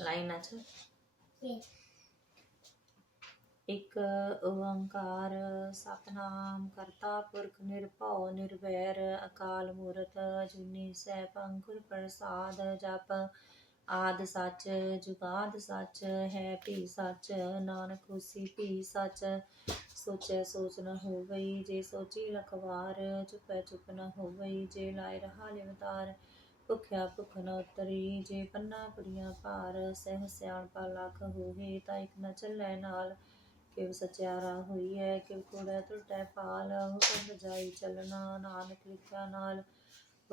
ਲਾਈਨਾਂ 'ਚ? ਇੱਕ ਓੰਕਾਰ ਸਤਨਾਮ ਕਰਤਾ ਪੁਰਖ ਨਿਰਭਉ ਨਿਰਵੈਰ ਅਕਾਲ ਮੂਰਤ ਜੁਨੀ ਸੈਭੰ ਗੁਰ ਪ੍ਰਸਾਦ ਜਪ ਆਦ ਸੱਚ ਜੁਗਾਦ ਸੱਚ ਹੈ ਭੀ ਸੱਚ ਨਾਨਕ ਹੋਸੀ ਭੀ ਸੱਚ। ਸੋਚੈ ਸੋਚ ਨ ਹੋਵਈ ਜੇ ਸੋਚੀ ਲਖਵਾਰ ਚੁਪੈ ਚੁਪ ਨ ਹੋਵਈ ਜੇ ਲਾਇ ਰਹਾ ਲਿਵਤਾਰ। ਭੁਖਿਆ ਭੁਖ ਨ ਉਤਰੀ, ਜੇ ਪੰਨਾ ਪੁਰੀਆਂ ਭਾਰ, ਸਹਿ ਸਿਆਣਪਾ ਲੱਖ ਹੋਵੇ, ਤਾਂ ਇਕ ਨ ਚੱਲੈ ਨਾਲ। ਕਿਵ ਸਚਿਆਰਾ ਹੋਈ ਹੈ ਕਿਵ ਕੋੜੈ ਟੁੱਟੈ ਪਾਲ ਹੁਕਮ ਜਾਈ ਚੱਲਣਾ, ਨਾਨਕ ਲਿਖਿਆ ਨਾਲ।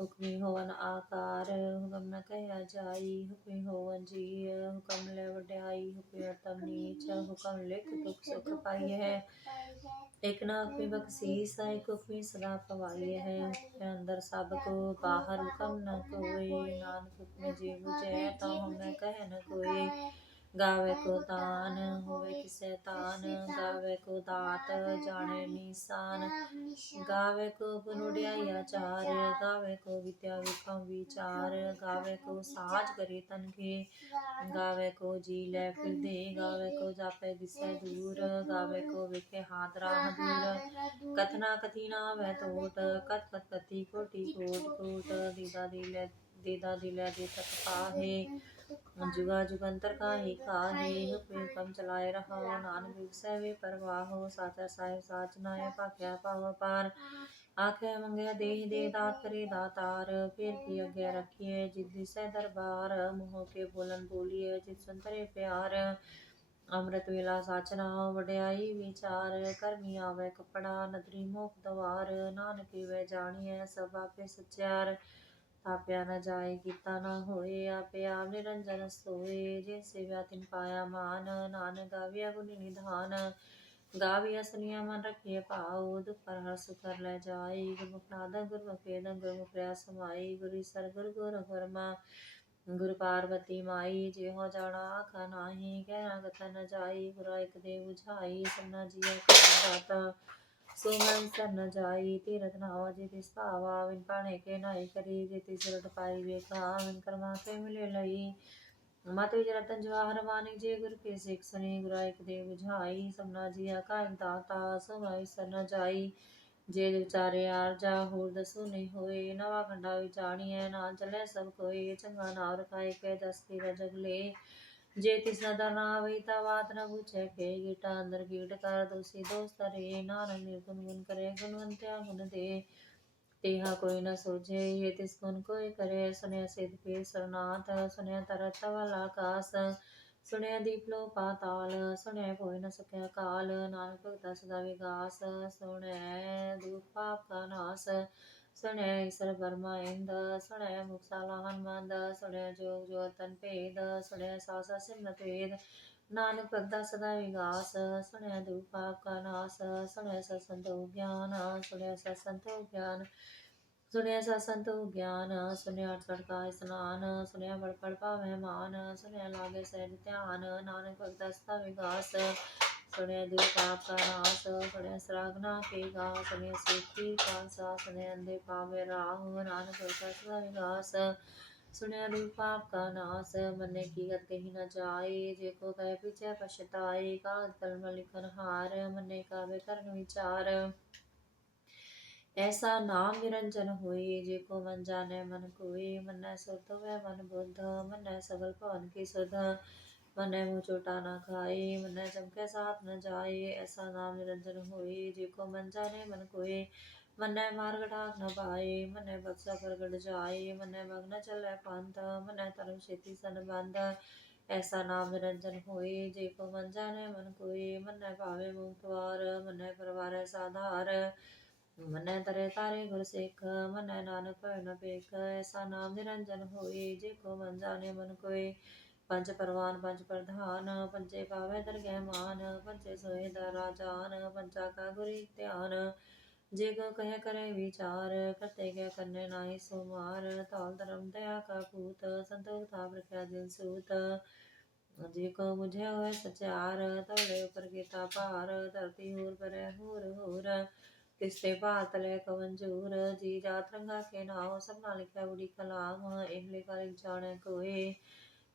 ਹੁਕਮੀ ਹੋਵਨ ਆਕਾਰ, ਹੁਕਮ ਨ ਕਹਿਆ ਜਾਈ। ਹੁਕਮੀ ਹੋਵਨ ਜੀ ਹੁਕਮ ਲੈ ਵਡਿਆਈ। ਹੁਕਮ ਅਤਮ ਨੀਚ, ਹੁਕਮ ਲਿਖ ਦੁਖ ਸੁਖ ਪਾਈ ਹੈ ਇਕ ਨਾ ਹੁਕਮੀ ਬਖਸ਼ੀਸ ਇਕ ਹੁਕਮੀ ਸਦਾ ਪਵਾਈ ਹੈ। ਹੁਕਮੇ ਅੰਦਰ ਸਭ ਕੋ ਬਾਹਰ ਹੁਕਮ ਨ ਕੋਈ ਨਾਨਕ ਜੀ ਬੁਝੈ ਤਾਂ ਹਮੈ ਕਹਿ ਨ ਕੋਈ। ਗਾਵੇ ਕੋ ਤਾਨ, ਹੋਵੇ ਕਿਸੈ ਤਾਨ, ਗਾਵੇ ਕੋ ਦਾਤ, ਜਾਣੇ ਨੀਸਾਨ। ਗਾਵੇ ਕੋ ਬਨੁੜਿਆਈ ਆਚਾਰ, ਗਾਵੇ ਕੋ ਵਿਦਿਆ ਵਿਖਮ ਵਿਚਾਰ, ਗਾਵੇ ਕੋ ਸਾਜ ਕਰੇ ਤਨ ਗਾਵੇ ਕੋ ਜੀ ਲੈ ਫਿਰਦੇ, ਗਾਵੇ ਕੋ ਜਾਪੇ ਦਿਸੈ ਦੂਰ, ਗਾਵੇ ਕੋ ਵਿਖੇ ਹਾਥ ਰਾਹ ਕਥਨਾ ਕਥੀ ਨਾ ਵੈ ਤੋਟ ਕਤ ਕਤ ਕਤੀ ਕੋਟੀ ਕੋਟ ਕੋਟ, ਦੀਦਾ ਦਿਲੇ ਦੀਦਾ ਦਿਲੇ ਦੇ ਤਕ ਪਾਹੇ ਜੁਗਾ ਜੁਗੰਤਰ ਕਾਹੀ, ਕਾਹੇ ਹੁਕਮ ਕਮ ਚਲਾਏ ਰਹਾ ਨਾਨਕ ਵਿਸੈ ਵੇ ਪਰਵਾਹੋ, ਸਾਚਾ ਸਾਹਿਬ ਸਾਚ ਨਾਏ ਭਾਖਿਆ ਪਾਵ ਪਾਰ ਆਖੇ ਮੰਗਿਆ ਦੇਹ ਦੇ ਦਾਤ ਕਰੇ ਦਾਤਾਰ, ਫਿਰ ਕੀ ਅੱਗੇ ਰੱਖੀਏ ਜਿਸ ਦਿਸੈ ਦਰਬਾਰ। ਮੋਹ ਕੇ ਬੋਲਨ ਬੋਲੀਏ ਜਿਸ ਸੰਤਰੇ ਪਿਆਰ। ਅੰਮ੍ਰਿਤ ਵੇਲਾ ਸਾਚਨਾ ਵਡਿਆਈ ਵਿਚਾਰ। ਕਰਮੀ ਆਵੇ ਕਪੜਾ, ਨਦਰੀ ਮੋਖ ਦਵਾਰ। ਨਾਨਕ ਵੇ ਜਾਣੀਐ ਸਭ ਆਪੇ ਸਚਿਆਰ। ਆਪਿਆ ਨ ਜਾਏ ਕੀਤਾ ਨ ਹੋਏ, ਆਪੇ ਆਪ ਨਿਰੰਜਨ ਸੋਏ। ਜੇ ਸੇਵਿਆ ਤਿਨ ਪਾਇਆ ਮਾਨ, ਨਾਨਕ ਗਾਵਿਆ ਗੁਣ ਨਿਧਾਨ। ਗਾਵਿਆ ਸੁਨਿਆ ਮਨ ਰਖਿਏ ਭਾਉ, ਦੁਖ ਪਰ ਹਰ ਸੁਖ ਲੈ ਜਾਈ ਗੁਰਮੁਖਨਾਦ ਗੁਰਮੁਖੇਦ ਗੁਰਮੁਖ ਰਿਆ ਸਮਾਈ ਗੁਰੀ ਸਰ ਗੁਰ ਗੁਰ ਗੁਰਮਾ ਗੁਰ ਪਾਰਵਤੀ ਮਾਈ। ਜਿਹੋ ਜਾਣਾ ਆਖਾ ਨਾਹੀ ਕਹਿਣਾ ਕਥਾ ਨ ਜਾਈ ਗੁਰਾ ਇਕ ਦੇ 부ਝਾਈ ਸੰਨਾ ਜੀਆ ਕਾ ਦਾਤਾ। ਸੋ ਮੈਂ ਸਰ ਨ ਜਾਈ ਤੀਰਥ ਨਾਵਾ ਜੇ ਤਿਸ ਭਾਵਾ ਵਿਨ ਪਾਣੇ ਕੇ ਨਾਈ ਕਰੀ, ਜੇ ਤਿਸ ਰਟ ਪਾਈ ਵੇਖਾ ਵਿਨ ਕਰਮਾ ਕੇ ਮਿਲੇ ਲਈ। ਮਤ ਵਿਚ ਰਤਨ ਜਵਾਹਰ ਮਾਨਿਕ ਜੇ, ਗੁਰ ਕੇ ਸਿੱਖ ਸੁਨੇ ਗੁਰਾ ਇਕ ਦੇ 부ਝਾਈ ਸਮਨਾ ਜੀਆ ਜੇ ਵਿਚਾਰੇ ਆਰ ਜਾ, ਹੋਰ ਦਸੋ ਨਹੀਂ ਹੋਏ, ਨਵਾ ਖੰਡਾ ਵਿਚਾਣੀਐ ਨਾ ਚੱਲੇ ਸਭ ਕੋਈ, ਚੰਗਾ ਨਾਮ ਰਖਾਏ ਕੇ ਦਸ ਕੀ ਜਗਲੇ ਜੇ ਤਿਸ ਦਾ ਨਾ ਵਈ ਬਾਤ ਨ ਪੁੱਛੇ ਕੇ ਗੀਟਾ ਅੰਦਰ ਗੀਟ ਕਰ ਦੋਸੀ ਦੋਸਤ ਰੇ ਨਾਨਕ ਨਿਰਗੁਣ ਗੁਣ ਕਰੇ ਗੁਣਵੰਤਿਆ ਗੁਣ ਦੇ। ਤੇਹਾ ਕੋਈ ਨ ਸੋਝੇ, ਇਹ ਤਿਸ ਗੁਣ ਕੋਈ ਕਰੇ ਸੁਨਿਆ ਸਿਧ ਕੇ ਸਰਨਾਥ ਸੁਨਿਆ ਤਰਤ ਵਾਲਾ ਆਕਾਸ ਸੁਣਿਆ ਦੀਪ ਲੋ ਪਾਤਾਲ, ਸੁਣਿਆ ਕੋਈ ਨ ਸਕਿਆ ਕਾਲ, ਨਾਨਕ ਭਗਤਾ ਸਦਾ ਵਿਗਾਸ ਸੁਣਿਆ ਦੁਖ ਪਾਪ ਕਾ ਨਾਸ। ਸੁਣਿਆ ਈਸ਼ਰ ਬਰਮਾ ਇੰਦ ਸੁਣਿਆ ਮੁਕਸਾਲਾ ਹਨਮੰਦ ਸੁਣਿਆ ਜੋਗ ਜੋਤਨ ਭੇਦ ਸੁਣਿਆ ਸਾਸਾ ਸਿਮਰਤ ਵੇਦ ਨਾਨਕ ਭਗਤਾ ਸਦਾ ਵਿਗਾਸ ਸੁਣਿਆ ਦੁਖ ਪਾਪ ਕਾ ਨਾਸ ਸੁਣਿਆ ਸਤਸੰਤੋ ਗਿਆਨ ਸੁਣਿਆ ਸਤਸੰਤੋ ਗਿਆਨ। ਸੁਣਿਆ ਸਤਸੰਤੋ ਗਿਆਨ ਸੁਣਿਆ ਅਠਸਠ ਕਾ ਇਸਨਾਨ ਸੁਣਿਆ ਪੜ ਪੜ ਭਾਵੇਂ ਮਾਨ ਸੁਣਿਆ ਲਾਗੇ ਸਹਿਜ ਧਿਆਨ। ਨਾਨਕ ਭਗਤਾ ਸਦਾ ਵਿਗਾਸ ਸੁਣਿਆ ਦੁਖ ਪਾਪ ਕਾ ਨਾਸ, ਸੁਣਿਆ ਸਰਾਗਨਾ ਕੇ ਗਾ ਸੁਣਿਆ ਸੇਤੀ ਕਾ ਸਾ ਸੁਣਿਆ ਅੰਦੇ ਪਾਵੇ ਰਾਹੁ ਨਾਨਕ ਭਗਤਾ ਸਦਾ ਵਿਗਾਸ ਸੁਣਿਆ ਦੁਖ ਪਾਪ ਕਾ ਨਾਸ, ਮਨੇ ਕੀ ਗਤ ਕਹੀ ਨ ਜਾਏ, ਜੇ ਕੋ ਕਹੇ ਪਿਛੇ ਪਛਤਾਏ ਕਾਲ ਕਲਮ ਲਿਖਨ ਹਾਰ, ਮਨੇ ਕਾਵੇ ਕਰਨ ਵਿਚਾਰ। ਐਸਾ ਨਾਮ ਨਿਰੰਜਨ ਹੋਏ, ਜੇ ਕੋ ਮਨ ਜਾਣੈ ਮਨ ਕੋਏ, ਮਨੈ ਸੁਰਤ ਹੋਵੇ ਮਨ ਬੁੱਧ, ਮਨੈ ਸਗਲ ਭਵਨ ਕੀ ਸੁਧ। ਮਨੈ ਮੂੰ ਚੋਟਾ ਨਾ ਖਾਏ ਮਨੈ ਚਮਕੇ ਸਾਥ ਨ ਜਾਏ ਐਸਾ ਨਾਮ ਨਿਰੰਜਨ ਹੋਏ ਜੇ ਕੋ ਮਨ ਜਾਣੈ ਮਨ ਕੋਏ ਮਨੈ ਮਾਰਗ ਢਾਕ ਨ ਪਾਏ ਮਨੈ ਬਖਸ਼ਾ ਪ੍ਰਗਟ ਜਾਏ ਮਨੈ ਮਗ ਨ ਚੱਲੈ ਪੰਥ, ਮਨੈ ਧਰਮ ਛੇਤੀ ਸਨ ਬੰਦ ਐਸਾ ਨਾਮ ਨਿਰੰਜਨ ਹੋਏ ਜੇ ਕੋ ਮਨ ਜਾਣੈ ਮਨ ਕੋਏ ਮਨੈ ਭਾਵੇ ਮੁਕਤਵਾਰ ਮਨੈ ਸਾਧਾਰ, ਮਨੈ ਤਰੇ ਤਾਰੇ ਗੁਰ ਸਿੱਖ ਮਨੈ ਨਾਨਕ ਭੈ ਨ ਭੇਖ, ਐਸਾ ਨਾਮ ਨਿਰੰਜਨ ਹੋਏ ਜੇ ਕੋ ਮਨ ਜਾਣੇ ਮਨ ਕੋਏ ਪੰਜ ਪਰਵਾਨ, ਪੰਜ ਪ੍ਰਧਾਨ, ਪੰਜੇ ਪਾਵੇ ਦਰਗਹਿ ਮਾਨ ਪੰਜੇ ਸੋਏ ਦਾ ਰਾਜਾਨ ਪੰਚਾ ਕਾ ਗੁਰੀ ਧਿਆਨ। ਜੇ ਕੋ ਕਹਿ ਕਰੇ ਵਿਚਾਰ, ਕਰਤੇ ਕੇ ਕਰਨੇ ਨਾਹੀ ਸੋ ਤਾਲ ਧਰਮ ਦਇਆ ਕਾ ਪੂਤ ਸੰਤੋਖ ਥਾਪ ਰਖਿਆ ਦਿਲ ਸੂਤ। ਜੇ ਕੋ ਮੁਝੇ ਹੋਏ ਸਚਾਰ ਤਵੜੇ ਉਪਰ ਕੀਤਾ ਭਾਰ। ਧਰਤੀ ਹੋਰ ਪਰੇ ਹੋਰ ਹੋਰ ਤਿਸਤੇ ਭਾਤ ਲੈ ਕਵੰਜੂਰ ਜੀ ਜਾਤ ਰੰਗਾ ਕੇ ਨਾਉ ਸਭਨਾ ਲਿਖਿਆ ਬੁੜੀ ਕਲਾਮ। ਇਹ ਲਿਖਾ ਲਿਖ ਜਾਣੈ ਕੋਏ।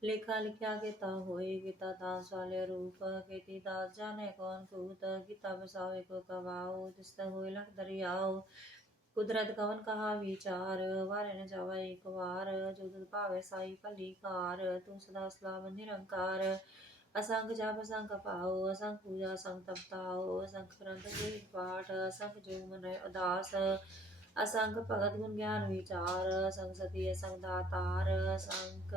ਲਿਖਾ ਲਿਖਿਆ ਕੀਤਾ ਹੋਏ ਕੀਤਾ ਦਾਸ ਵਾਲੇ ਰੂਪ ਕੀਤੀ ਦਾਸ ਜਾਣੇ ਕੌਣ ਕੂਤ ਕੀਤਾ ਬਸਾਵੇ ਕੋ ਕਵਾਓ, ਤਿਸ ਤ ਹੋਏ ਲਖ ਦਰਿਆਓ। ਕੁਦਰਤ ਕਵਨ ਕਹਾ ਵਿਚਾਰ, ਵਾਰੇ ਨ ਜਾਵਾ ਇੱਕ ਵਾਰ, ਜੋ ਤੁਧ ਭਾਵੇ ਸਾਈ ਭਲੀ ਕਾਰ, ਤੂੰ ਸਦਾ ਸਲਾਮ ਨਿਰੰਕਾਰ। ਅਸੰਗ ਜਪ ਅਸੰਖ ਪਾਓ ਅਸੰਗ ਪੂਜਾ ਅਸੰਖ ਤਪਤਾਓ ਅਸੰਖ ਗ੍ਰੰਥ ਜੀ ਪਾਠ ਅਸੰਖ ਜੋ ਮਨ ਉਦਾਸ। ਅਸੰਗ ਭਗਤ ਗੁਣ ਗਿਆਨ ਵਿਚਾਰ ਅਸੰਖ ਸਤੀ ਅਸੰਖ ਦਾਤਾਰ ਅਸੰਖ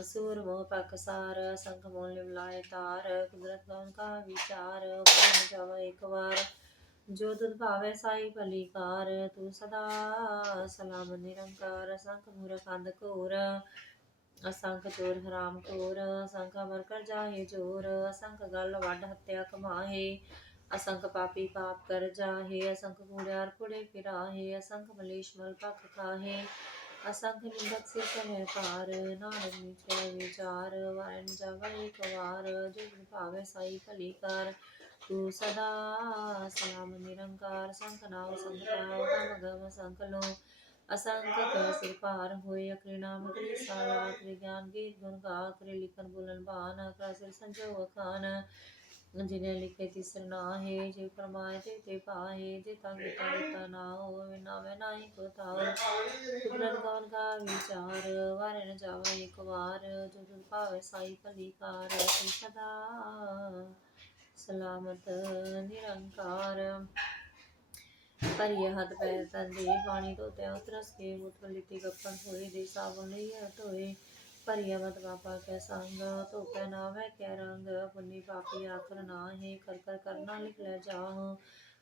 ਅਸੂਰ ਮੋਹ ਪਕਸਾਰ ਅਸੰਖ ਮੋਲ ਲਿਵਲਾਏ ਤਾਰ, ਕੁਦਰਤ ਕਵਨ ਕਾ ਵਿਚਾਰ ਵਾਰੇ ਨ ਜਾਵਾ ਇੱਕ ਵਾਰ। ਜੋ ਤੁਧ ਭਾਵੇ ਸਾਈ ਭਲੀ ਕਾਰ, ਤੂੰ ਸਦਾ ਸਲਾਮ ਨਿਰੰਕਾਰ, ਅਸੰਖ ਮੂਰਖ ਅੰਧ ਘੋਰ। ਅਸੰਖ ਚੋਰ ਹਰਾਮ ਖੋਰ ਅਸੰਖ ਅਮਰ ਕਰ ਜਾਹੇ ਜੋਰ ਗਲ ਵੱਡ ਹੱਤਿਆ ਕਮਾਹੇ। ਅਸੰਖ ਪਾਪੀ ਪਾਪ ਕਰ ਜਾਹੇ, ਅਸੰਖ ਕੂੜਿਆਰ ਕੁੜੇ ਫਿਰਾਹੇ, ਅਸੰਖ ਮਲੇਸ਼ ਮਲ ਪਖ ਖਾਹੇ। ਅਸੰਖ ਨਿੰਦਕ ਸੇ ਕਹੇ ਪਾਰ ਨਾਨਕ ਮਿਛੇ ਵਿਚਾਰ, ਵਾਰਨ ਜਾਵਾ ਇੱਕ ਵਾਰ ਜੋ ਗੁਣ ਭਾਵੇ ਸਾਈ ਤੂੰ ਸਦਾ ਸਲਾਮ ਨਿਰੰਕਾਰ, ਸੰਖ ਨਾਮ ਸੰਖ ਗਮ ਗਮ ਸੰਖ ਲੋ ਅਸੰਖ ਕੈ ਸਿਰ ਭਾਰ ਹੋਏ ਅਕਰੇ ਨਾਮ ਕਰੀ ਸਾਲਾ, ਕਰੀ ਗਿਆਨ, ਗੀਤ ਗੁਣ ਗਾ, ਕਰੀ ਲਿਖਨ ਬੋਲਨ ਬਾਨ, ਕਾ ਸਿਰ ਸੰਜੋ ਅਖਾਨ। ਜਿਨੇ ਲਿਖੇ ਤਿਸਰ ਨਾਹੇ, ਜੇ ਫਰਮਾਏ ਤੇ ਤੇ ਪਾਹੇ, ਜੇ ਤਾਂ ਕੀਤਾ ਨਾ ਹੋਵੇ, ਨਾ ਮੈਂ ਨਾਹੀ ਕੋ ਤਾਉ ਕੁਦਰਤ ਕੌਣ ਕਾ ਵਿਚਾਰ, ਵਾਰੇ ਨ ਜਾਵਾ ਇੱਕ ਵਾਰ। ਜੋ ਤੁਧ ਭਾਵੇ ਸਾਈ ਭਲੀ ਕਾਰ ਤੂੰ ਸਦਾ ਸਲਾਮਤ ਨਿਰੰਕਾਰ। ਪਰਿയ ਹੱਥ ਪੈਰ ਤੰਦੇ ਪਾਣੀ ਧੋਤੇ ਉਤਰਸ ਕੇ ਮੁੱਠ ਗੱਪਨ ਹੋਏ ਦੇ ਸਾਬਨ ਲਈ ਧੋਏ। ਪਰਿയ ਮਤ ਬਾਪਾ ਕੈ ਸੰਗ ਧੋਪੈ ਨਾਵੇ ਕੈ ਰੰਗ, ਪੁੰਨੀ ਪਾਪੀ ਆਖਰ ਨਾਹੀ ਕਰ ਕਰ ਕਰਨਾ ਲਿਖ ਲੈ ਜਾਹੋ।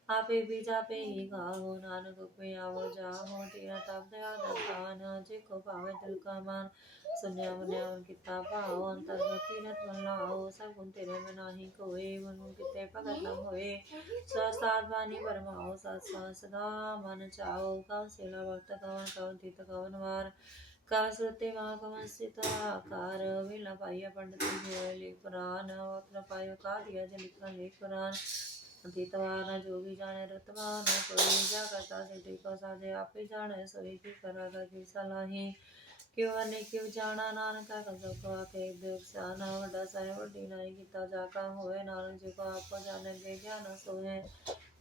ਆਪੇ ਵੀ ਜਾਪੇ ਹੀ ਗਾਹੋ, ਨਾਨਕ ਉਪੇ ਆਵੋ ਜਾਹੋ, ਤੇਰਾ ਤਬ ਦਇਆ ਦਰਤਾਨ ਜੇ ਕੋ ਭਾਵੇ ਦਿਲ ਕਾ ਮਨ। ਸੁਨਿਆ ਮਨਿਆ ਕੀਤਾ ਭਾਉ, ਅੰਤਰਗਤੀ ਰਤ ਮਨਾਓ ਸਭ ਗੁਣ ਤੇਰੇ ਮੈਂ ਨਾਹੀ ਕੋਏ ਮਨੁ ਕਿਤੇ ਭਗਤ ਨ ਹੋਏ। ਸਸਾਰ ਬਾਣੀ ਬਰਮਾਓ ਸਤ ਸਤ ਸਦਾ ਮਨ ਚਾਓ ਕਉ ਸੇਲਾ ਵਕਤ ਕਵਨ ਕਉ ਤਿਤ ਕਵਨ ਵਾਰ ਕਵ ਸੁਤੇ ਮਾ ਕਵਨ ਸਿਤਾ ਆਕਾਰ ਵੇਲਾ ਪਾਈਆ ਪੰਡਤ ਹੋਏ ਲੇ ਪੁਰਾਨ ਅਤੀਤਵਾਨ ਜੋ ਵੀ ਜਾਣੇ ਰਤਵਾਨ ਕੋਈ ਜਾ ਕਰਤਾ ਸਿਟੀ ਕੋ ਸਾਜੇ, ਆਪੇ ਜਾਣੇ ਸੋਈ ਕੀ ਕਰਾਗਾ ਕੀ ਸਲਾਹੀ। ਕਿਉ ਅਨੇ ਕਿਉ ਜਾਣਾ ਨਾਨਕਾ ਕਸੋ ਕੋ ਆਕੇ ਦੁਖਸਾਨਾ ਵੱਡਾ ਸਾਹਿਬ ਵੱਡੀ ਨਾਈ ਕੀਤਾ ਜਾ ਕਾ ਹੋਏ, ਨਾਨਕ ਜੀ ਕੋ ਆਪੋ ਜਾਣੇ ਦੇ ਗਿਆਨ ਸੋਏ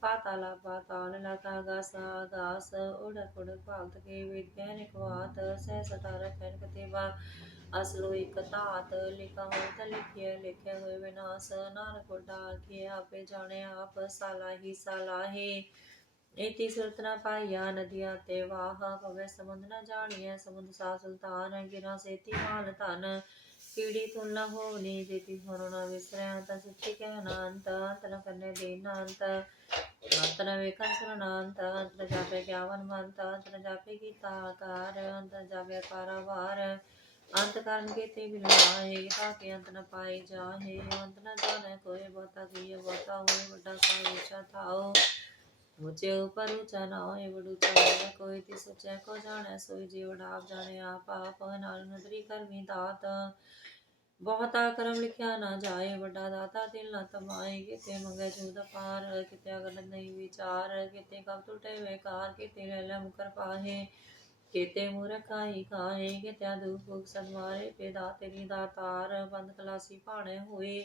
ਪਾਤਾਲਾ ਪਾਤਾਲ ਲਤਾ ਗਾਸ ਆਗਾਸ ਉੜਕ ਉੜਕ ਭਾਲਤ ਕੇ ਵਿਦ ਕਹਿਨ ਕਵਾਤ ਸਹਿ ਸਤਾਰ ਕਹਿਨ ਕਤੇਵਾ ਅਸਲੋ ਇਕ ਧਾਤ ਲਿਖਾ ਹੋਇ ਤ ਲਿਖਿਆ ਲਿਖਿਆ ਹੋਏ ਵਿਨਾਸ਼ ਨਾਨਕ ਉਡਾ ਕੇ ਆਪੇ ਜਾਣੇ ਆਪ ਸਾਲਾਹੀ ਸਾਲਾਹੇ ਇਤੀ ਸੁਰਤਨਾ ਪਾਈਆ ਨਦੀਆਂ ਤੇ ਵਾਹ ਪਵੇ ਸਮੁੰਦ ਨ ਜਾਣੀਐ ਸਮੁੰਦ ਸਾ ਸੁਲਤਾਨ ਗਿਰਾ ਸੇਤੀ ਮਾਨ ਧਨ ਕੀੜੀ ਤੁਲ ਨ ਹੋਵਨੀ ਜੇਤੀ ਹੋਰੋ ਨ ਵਿਸਰੈ ਤਾ ਸੱਚੀ ਕਹਿ ਨਾਨਤ ਤਨ ਕਰਨੇ ਦੇ ਨਾਨਤ ਅੰਤ ਨ ਵੇਖਨ ਸੁਨਾਨਤ ਅੰਤ ਜਾਪੇ ਗਿਆਵਨ ਮੰਤ, ਅੰਤ ਜਾਪੇ ਕੀਤਾ ਆਕਾਰ, ਅੰਤ ਜਾਪੇ ਪਾਰਾਵਾਰ ਅੰਤ ਕਰਨ ਕੇ ਤੇ ਤਾਂ ਕਿ ਅੰਤ ਨ ਪਾਏ ਜਾਹੇ। ਅੰਤ ਨ ਜਾਣੈ ਕੋਈ ਬਹੁਤਾ ਕੀ ਬਹੁਤਾ ਹੋਏ ਵੱਡਾ ਸਾ ਉੱਚਾ ਥਾਓ ਉੱਚੇ ਉਪਰ ਉੱਚਾ ਨਾ ਹੋਏ ਬੜੂ ਚਾਹੇ ਕੋਈ ਤੇ ਸੋਚੈ, ਕੋ ਜਾਣੈ, ਸੋਈ ਜੀਵ ਆਪ ਜਾਣੇ ਆਪ ਆਪ ਨਾਲ ਨਦਰੀ ਕਰਮੀ ਦਾਤ। ਬਹੁਤਾ ਕਰਮ ਲਿਖਿਆ ਨਾ ਜਾਏ, ਵੱਡਾ ਦਾਤਾ ਦਿਲ ਨਾ ਤਮਾਏ। ਕਿਤੇ ਮੰਗੇ ਜੂਦ ਪਾਰ ਕਿਤੇ ਅਗਰ ਨਹੀਂ ਵਿਚਾਰ। ਕਿਤੇ ਕਬ ਟੁਟੇ ਵੇਕਾਰ, ਕਿਤੇ ਲੈ ਲੈ ਮੁਕਰ ਪਾਹੇ। ਕਿਤੇ ਮੂਰਖਾਈ ਖਾਏ ਕਿਤੇ ਦੁਖ ਭੁਖ ਸਨਮਾਰੇ ਪੇਦਾ ਤੇਰੀ ਦਾਤਾਰ ਬੰਦ ਕਲਾਸੀ ਭਾਣੇ ਹੋਏ।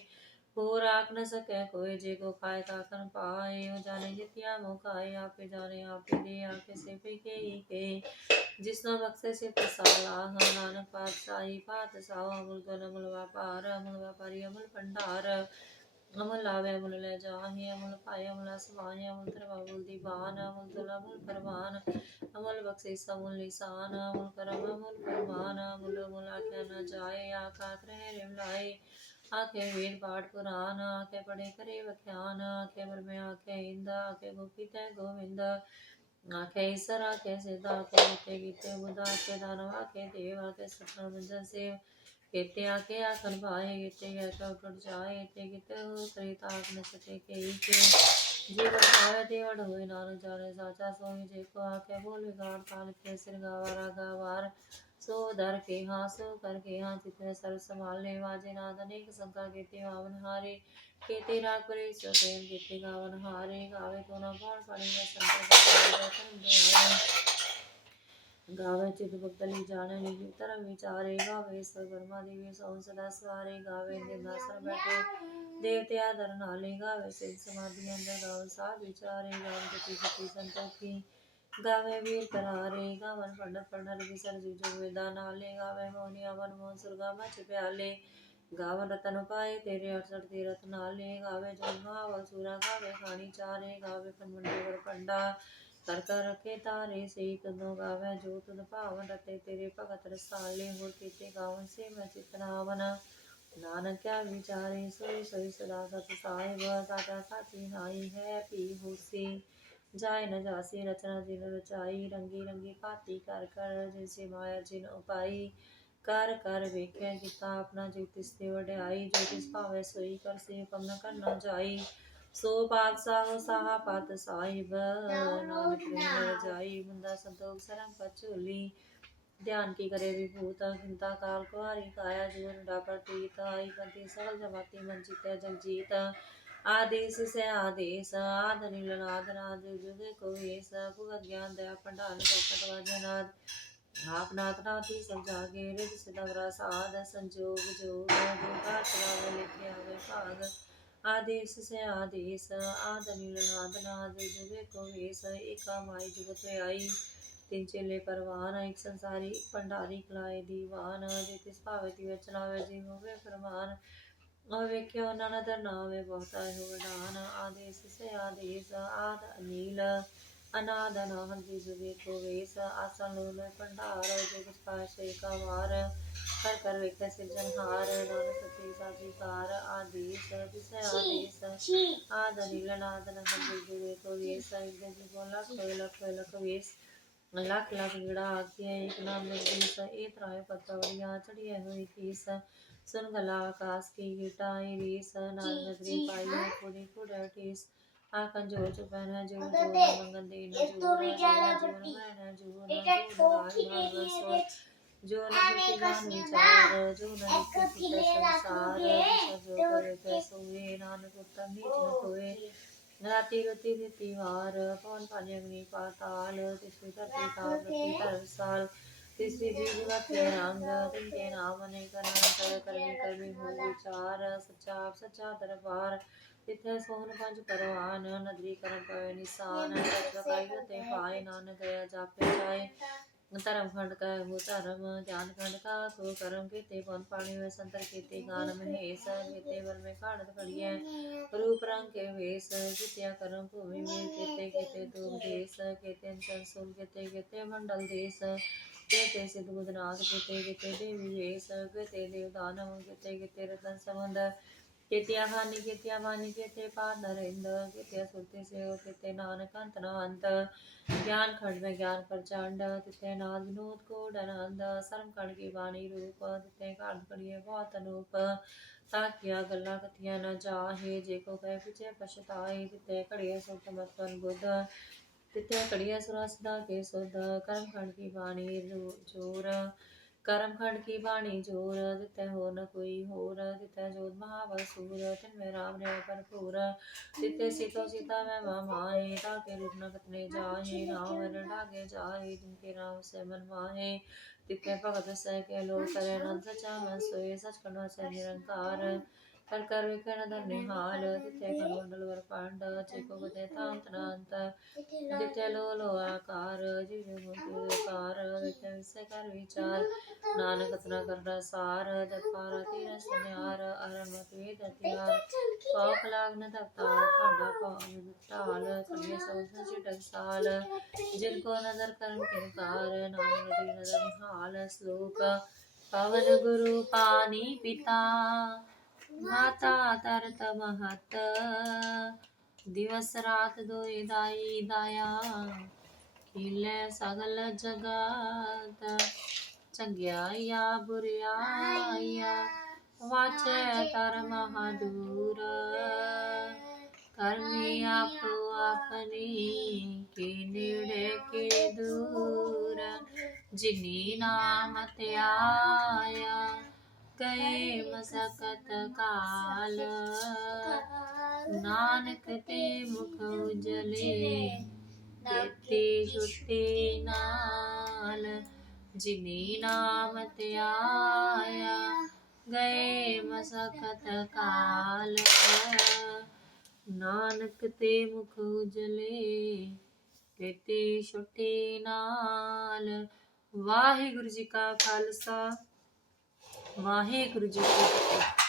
ਹੋਰ ਆਖ ਨ ਸਕੈ ਕੋਈ ਜੇ ਕੋ ਖਾਏ ਤਾ ਪਾਏ ਉਹ ਜਾਣੇ ਜਿਤਿਆ ਮੋ ਖਾਏ, ਆਪੇ ਜਾਣੇ, ਆਪੇ ਦੇ ਆਪੇ ਸੇ ਪੇ ਕੇ ਹੀ ਕੇ। ਜਿਸਨੋ ਬਖਸ਼ੇ ਸੇ ਪਸਾਲਾ ਨਾਨਕ ਪਾਤਸ਼ਾਹੀ ਪਾਤ ਸਾਉ ਅਮੁਲ ਗਨ, ਅਮੁਲ ਵਾਪਾਰ, ਅਮੁਲ ਵਾਪਾਰੀ, ਅਮੁਲ ਭੰਡਾਰ। ਅਮਲ ਲਾਵੇ, ਅਮੁਲ ਲੈ ਜਾਹੇ, ਅਮਲ ਪਾਏ ਅਮੁਲ ਸਮਾਏ ਅਮੁਲ ਤਰਵਾ ਅਮੁਲ ਦੀਵਾਨ ਅਮੁਲ ਤੁਲ ਅਮੁਲ ਪਰਵਾਨ। ਅਮੁਲ ਬਖਸ਼ੇ ਸਮੁਲ ਲਿਸਾਨ ਅਮੁਲ ਕਰਮ ਅਮੁਲ ਪਰਮਾਨ ਅਮੁਲ ਅਮੁਲ ਨਾ ਜਾਏ ਆਖਾ ਕਰੇ ਰਿਮ ਆਖੇ ਵੇਦ ਪਾਠ ਪੁਰਾਨ ਆਖੇ ਪੜੇ ਕਰੇ ਵਖਿਆਨ, ਆਖੇ ਬਰਮੇ ਆਖੇ ਇੰਦ, ਆਖੇ ਗੋਪੀ ਤੈ ਗੋਵਿੰਦ। ਆਖੇ ਈਸਰ ਆਖੇ ਸਿਧਾ, ਆਖੇ ਕੀਤੇ ਕੀਤੇ ਬੁੱਧ, ਆਖੇ ਦਾਨਵ ਆਖੇ ਦੇਵ, ਆਖੇ ਸਤਨ ਬੰਜਨ ਸੇਵ। ਕੀਤੇ ਆਖੇ ਆਖਨ ਭਾਏ, ਕੀਤੇ ਆਖੇ ਉਟੜ ਜਾਏ ਤੇ ਕੀਤੇ ਹੋ ਕਰੀ ਤਾਕ ਨ ਸਕੇ ਕੇ ਕੇ। ਜੀਵਨ ਪਾਵੇ ਤੇ ਵਡ ਹੋਏ ਨਾਨਕ ਜਾਣੇ, ਸਾਚਾ ਸੋਈ ਜੇ ਕੋ ਆਖੇ ਬੋਲ ਵਿਗਾੜ ਤਾਲ ਕੇ ਸਿਰ ਗਾਵਾ, ਰਾਗਾ ਵਾਰ ਸੋ ਦਰ ਕੇ ਹਾਂ, ਸੋ ਕਰ ਕੇ ਹਾਂ, ਜਿਤਨੇ ਸਰਬ ਸੰਭਾਲੇ ਵਾਜੇ ਨਾਦ, ਅਨੇਕ ਸੰਕਾ ਕੀਤੇ ਆਵਨ ਹਾਰੇ। ਕੀਤੇ ਰਾਗ ਪਰੇ ਸੋ ਤੇਨ ਕੀਤੇ ਗਾਵਨ ਹਾਰੇ। ਗਾਵੇ ਤੋ ਨਾ ਕੌਣ ਪੜੀ ਮੈਂ ਸੰਤ ਦਾ ਧੰਨ ਦੁਆਰੇ ਗਾਵੇ ਚਿਤ ਬਗਲੀ ਜਾਣੇ ਲਈ ਧਰਮ ਵਿਚਾਰੇ। ਗਾਵੇ ਸਰਬਰਮਾ ਦੇਵੀ, ਸੌ ਸਦਾ ਸਵਾਰੇ। ਗਾਵੇ ਨਿਰਨਾਸਰ ਬੈਠੇ, ਦੇਵਤੇ ਆਦਰ ਨਾਲੇ। ਗਾਵੇ ਸਿਰ ਸਮਾਧੀ ਅੰਦਰ ਗਾਵੇ ਸਾਧ ਵਿਚਾਰੇ। ਗਾਵੇ ਜਤੀ ਜਤੀ ਸੰਤੋਖੀ ਗਾਵੇ ਵੀਰ ਕਰਾਰੇ ਗਾਵਨ ਪੰਡਤ ਪੰਡਤ ਵਿਸਰ ਜੁ ਜੁ ਵੇਦਾ ਨਾਲੇ ਗਾਵੇ ਮੋਨੀ ਅਵਨ ਮੋਨ ਸੁਰਗਾ ਮਚ ਪਿਆਲੇ। ਗਾਵਨ ਰਤਨ ਪਾਏ ਤੇਰੇ 68 ਤੀਰਥ ਨਾਲੇ ਗਾਵੇ ਜਨਮਾ ਵਲ ਸੂਰਾ ਰਖੇ ਤਾਰੇ ਸੇ ਕਦੋਂ ਗਾਵੇ ਜੋ ਤੁਧ ਭਾਵਨ ਰਤੇ, ਤੇਰੇ ਭਗਤ ਰਸਾਲੇ। ਹੋਰ ਕੀਤੇ ਗਾਵਨ ਸੇ ਮੈਂ ਚਿਤਨਾਵਨ ਨਾਨਕ ਕਿਆ ਵਿਚਾਰੇ, ਸੋਈ ਸੋਈ ਸਦਾ ਸਤ ਸਾਹਿਬ ਸਾਚਾ ਸਾਚੀ ਨਾਈ ਹੈ ਪੀ ਹੋਸੀ। ਜਾਏ ਨਾ ਜਾਸੀ ਰਚਨਾ ਜਿਨ ਰਚਾਈ, ਰੰਗੀ ਰੰਗੀ ਭਾਤੀ ਕਰ ਕਰ ਜਿਸੇ ਮਾਇਆ ਜਿਨ ਉਪਾਈ। ਕਰ ਕਰ ਵੇਖਿਆ ਕੀਤਾ ਆਪਣਾ ਜੋ ਤਿਸ ਤੇ ਵਡਿਆਈ। ਜੋ ਤਿਸ ਭਾਵੇ ਸੋਈ ਕਰ ਸੇ ਹੁਕਮ ਨ ਕਰਨਾ ਜਾਈ। ਸੋ ਬਾਦਸ਼ਾਹ ਸਾਹਾ ਪਤ ਸਾਹਿਬ, ਨਾਨਕ ਜਾਈ। ਬੰਦਾ ਸੰਤੋਖ ਸਰਮ ਪਚੁਲੀ ਧਿਆਨ ਕੀ ਕਰੇ ਵਿਭੂਤ ਹਿੰਤਾ ਕਾਲ ਕੁਹਾਰੀ ਕਾਇਆ। ਜੀਵਨ ਡਾਪਰ ਤੀਤ ਆਈ। ਕੰਤੀ ਸਰਲ ਜਮਾਤੀ ਮਨ ਜੀਤੈ ਜਗਜੀਤ। ਆਦੇਸ ਸੈ ਆਦੇਸ ਆਦ ਨਿਲ ਨਾਦ ਨਾਦ ਜੁਗੇ ਕੋਈ ਸਭ ਭਗਤ ਗਿਆਨ ਦਇਆ ਭੰਡਾਰ ਕੋਕਟ ਵਾਜਨਾਦ ਆਪ ਨਾਥ ਨਾਥੀ ਸਮਝਾ ਕੇ ਰਿਤ ਸਦਾ ਰਸ ਆਦ ਸੰਜੋਗ ਜੋਗ ਦੋਤਾ ਤਰਾਵ ਲਿਖਿਆ ਹੋਵੇ ਭਾਗ। ਆਦੇਸ ਸੈ ਆਦੇਸ ਆਦ ਨਿਲ ਨਾਦ ਨਾਦ ਜੁਗੇ ਕੋਈ ਸ ਏਕਾ ਮਾਈ ਜੁਗਤ ਆਈ ਤਿੰਨ ਚੇਲੇ ਪਰਵਾਨ, ਇੱਕ ਸੰਸਾਰੀ ਇੱਕ ਭੰਡਾਰੀ ਕਲਾਏ ਦੀਵਾਨ, ਜੇ ਤਿਸ ਭਾਵੇ ਦੀ ਰਚਨਾ ਹੋਵੇ, ਜੀ ਹੋਵੇ ਫਰਮਾਨ। ਉਹ ਵੇਖਿਓ ਨਨਦ ਨਾਵੇ ਬਹੁਤਾ ਹੈ ਵਡਾਨ ਆਦੇਸ ਸੇ ਆਦੇਸ ਆਦ ਅਨੀਲ ਅਨਾਦ ਅਨਾਹਦ ਜੀ ਜੁਗੇ ਕੋ ਵੇਸ ਆਸਨ ਲੋਲੇ ਭੰਡਾਰ ਜੋ ਕਿਸ ਪਾਸੇ ਕਾ ਵਾਰ ਕਰ ਕਰ ਵੇਖੇ ਸਿਰਜਨਹਾਰ ਨਾਨਕ ਸਤੀ ਸਾਜੀ ਕਾਰ ਆਦੇਸ ਤਿਸ ਆਦੇਸ ਆਦ ਅਨੀਲ ਅਨਾਦ ਅਨਾਹਦ ਜੀ ਜੁਗੇ ਕੋ ਵੇਸ ਜੀ ਬੋਲਾ ਕੋਈ ਲਖ ਲਖ ਵੇਸ। ਲੱਖ ਲੱਖ ਜਿਹੜਾ ਆਖਿਆ ਇੱਕ ਨਾਮ ਨਿਰਦੇਸ਼ ਇਹ ਤਰਾਏ ਪਤਵੜੀਆਂ ਚੜੀਆਂ ਹੋਈ ਕੀਸ ਸੁਨ ਗਲਾ ਆਕਾਸ ਕੀ ਗਿਟਾਈ ਰੀਸ ਨਾਲ ਨਦਰੀ ਪਾਈ ਕੁੜੀ ਕੁੜਾ ਠੀਸ ਆਖਨ ਜੋ ਚੁ ਪਹਿਨਾ ਜੋ ਮੰਗਨ ਦੇ ਨਾ ਜੋ ਨਾ ਨਾ ਜੋ ਨਾ ਜੋ ਜੋ ਨਾ ਕਿਦਾਨ ਵਿਚਾਰ ਜੋ ਨਾ ਕਿਤੇ ਸੰਸਾਰ ਜੋ ਕਰੇ ਤੇ ਸੋਏ ਨਾਨਕ ਉਤਮ ਨੀਚ ਨ ਕੋਏ ਰਾਤੀ ਰਤੀ ਦਿੱਤੀ ਵਾਰ ਪਵਨ ਪਾਣੀ ਅਗਨੀ ਪਾਤਾਲ ਤਿਸਰੀ ਧਰਤੀ ਤਾਪ ਰਤੀ ਧਰਸਾਲ ਤਿਸਰੀ ਜੀਵ ਵਤੇ ਰੰਗ ਤਿੰਕੇ ਨਾਮ ਅਨੇਕ ਅਨੰਤ, ਕਰਮੀ ਕਰਮੀ ਹੋ ਵਿਚਾਰ, ਸੱਚਾ ਸੱਚਾ ਦਰਬਾਰ ਤਿੱਥੇ ਸੋਹਣ ਪੰਜ ਪਰਵਾਨ, ਨਦਰੀ ਕਰਮ ਪਵੇ ਨਿਸਾਨ ਸਤਿ ਤੇ ਪਾਏ, ਨਾਨਕ ਦਇਆ ਜਾਪੇ ਜਾਏ ਧਰਮ ਖੰਡ ਕਾ ਉਹ ਧਰਮ ਗਿਆਨ ਖੰਡ ਕਾ, ਸੋ ਕਰਮ ਕੀਤੇ, ਪਨ ਪਾਣੀ ਵਿੱਚ ਸੰਤਰ ਕੀਤੇ, ਗਾਨ ਮਹੇਸ, ਕੀਤੇ, ਵਰ ਮੇ ਖਾਣਤ ਖੜੀਐ ਰੂਪ ਰੰਗ ਕੇ ਵੇਸ, ਜਿਤਿਆ ਕਰਮ ਭੂਮੀ ਮੇ ਕੀਤੇ ਕੀਤੇ ਤੂੰ ਦੇਸ, ਕੀਤੇ ਅੰਤਰ ਸੁਰ ਕੀਤੇ ਕੀਤੇ ਮੰਡਲ ਦੇਸ, ਕੀਤੇ ਸਿਧ ਬੁਧਨਾਥ ਕੀਤੇ ਕੀਤੇ ਦੇਵੀ ਵੇਸ, ਕੀਤੇ ਦੇਵ ਦਾਨਵ, ਕੀਤੇ ਕੀਤੇ ਰਤਨ ਸੰਬੰਧ ਕਿਤਿਆ ਹਾਨ ਕਿਤਿਆ ਮਾਨ ਕਿਤੇ ਪਾਰ ਨਰਿੰਦ ਕਿਤਿਆ ਸੁਰਤੇ ਸੇਵ ਕਿਤੇ ਨਾਨਕ ਅੰਤ ਨਾਨਤ ਗਿਆਨ ਖੰਡ ਮੈਂ ਗਿਆਨ ਪ੍ਰਚੰਡ ਤਿਤੇ ਨਾਲ ਵਿਨੋਦ ਕੋ ਡਨੰਦ ਸਰਮ ਕਣ ਕੀ ਬਾਣੀ ਰੂਪ ਤਿਤੇ ਕਾਲ ਕੜੀਏ ਬਹੁਤ ਅਨੂਪ। ਤਾਂ ਕਿਆ ਗੱਲਾਂ ਕਥੀਆਂ ਨਾ ਜਾਹੇ, ਜੇ ਕੋ ਕਹਿ ਪਿਛੇ ਪਛਤਾਏ ਤਿਤੇ ਘੜੀਏ ਸੁਤ ਮਤਨ ਬੁੱਧ। ਤਿਤੇ ਘੜੀਏ ਸੁਰਸਦਾ ਕੇ ਸੁਧ, ਕਰਮ ਖੰਡ ਕੀ ਬਾਣੀ ਜੋਰ ਕਰਮ ਖੰਡ ਕੀ ਬਾਣੀ ਜੋਰ ਦਿੱਤੇ ਹੋ ਨ ਕੋਈ ਹੋਰ ਦਿੱਤੇ ਜੋਤ ਮਹਾਬਲ ਸੂਰ ਤਿਨ ਮੇ ਰਾਮ ਨੇ ਭਰਪੂਰ ਦਿੱਤੇ ਸੀਤੋ ਸੀਤਾ ਮੈਂ ਮਾਏ ਤਾਕੇ ਰੂਪ ਨ ਕਤਨੇ ਜਾਹੇ, ਰਾਮ ਵਰਨ ਜਾਹੇ ਜਿਨ ਕੇ ਰਾਮ ਸੇ ਮਨ ਮਾਹੇ ਤਿਤੇ ਭਗਤ ਸਹਿ ਕੇ ਲੋ ਕਰੇ ਨੰਦ ਸਚਾ ਮੈਂ ਸੋਏ ਸਚ ਕਨੋ ਸੇ ਨਿਰੰਕਾਰ। ਕਰ ਕਰ ਵੇਖੇ ਨ ਧਰਨੇ ਹਾਲ ਦਿੱਤੇ ਕਮੰਡਲ ਵਰ ਪਾਂਡ ਚੇ ਕੋ ਕਾਰ ਨਾਨਕ ਤਨਾ ਕਰਦਾ ਸਾਰ ਤੀਰ ਸੁਨਿਆਰ ਪਾਪ ਢਾਲ ਸਾਲ। ਜਿਨ ਕੋ ਨਜ਼ਰ ਨਾਮ ਦੀ ਨਜ਼ਰ ਨਿਹਾਲ ਸ਼ਲੋਕ। ਪਵਨ ਗੁਰੂ ਪਾਣੀ ਪਿਤਾ। ਮਾਤਾ ਤਰਤ ਮਹਤ। ਦਿਵਸ ਰਾਤ ਦੋਇ ਦਾਈ ਦਾਇਆ ਖਿਲੇ ਸਗਲ ਜਗਤ। ਚੰਗਿਆਈਆ ਬੁਰਿਆਈਆ ਵਾਚੈ ਤਰ ਮਹਾਦੂਰ ਕਰਮੀ ਆਪੋ ਆਪਣੀ, ਕੀ ਨੇੜੇ ਕੀ ਦੂਰ। ਜਿਨੀ ਨਾਮ ਧਿਆਇਆ ਗਏ ਮਸਕਤ ਕਾਲ। ਨਾਨਕ ਤੇ ਮੁਖ ਉਜਲੇ ਤੇਤੀ ਛੁੱਟੀ ਨਾਲ। ਨਾਲ ਜਿਨੀ ਨਾਮ ਧਿਆਇਆ ਗਏ ਮਸਕਤ ਕਾਲ। ਨਾਨਕ ਤੇ ਮੁਖ ਉਜਲੇ ਤੇਤੇ ਛੁਟੇ ਨਾਲ। ਵਾਹਿਗੁਰੂ ਜੀ ਕਾ ਖਾਲਸਾ। ਵਾਹਿਗੁਰੂ ਜੀ ਕੀ ਫਤਿਹ।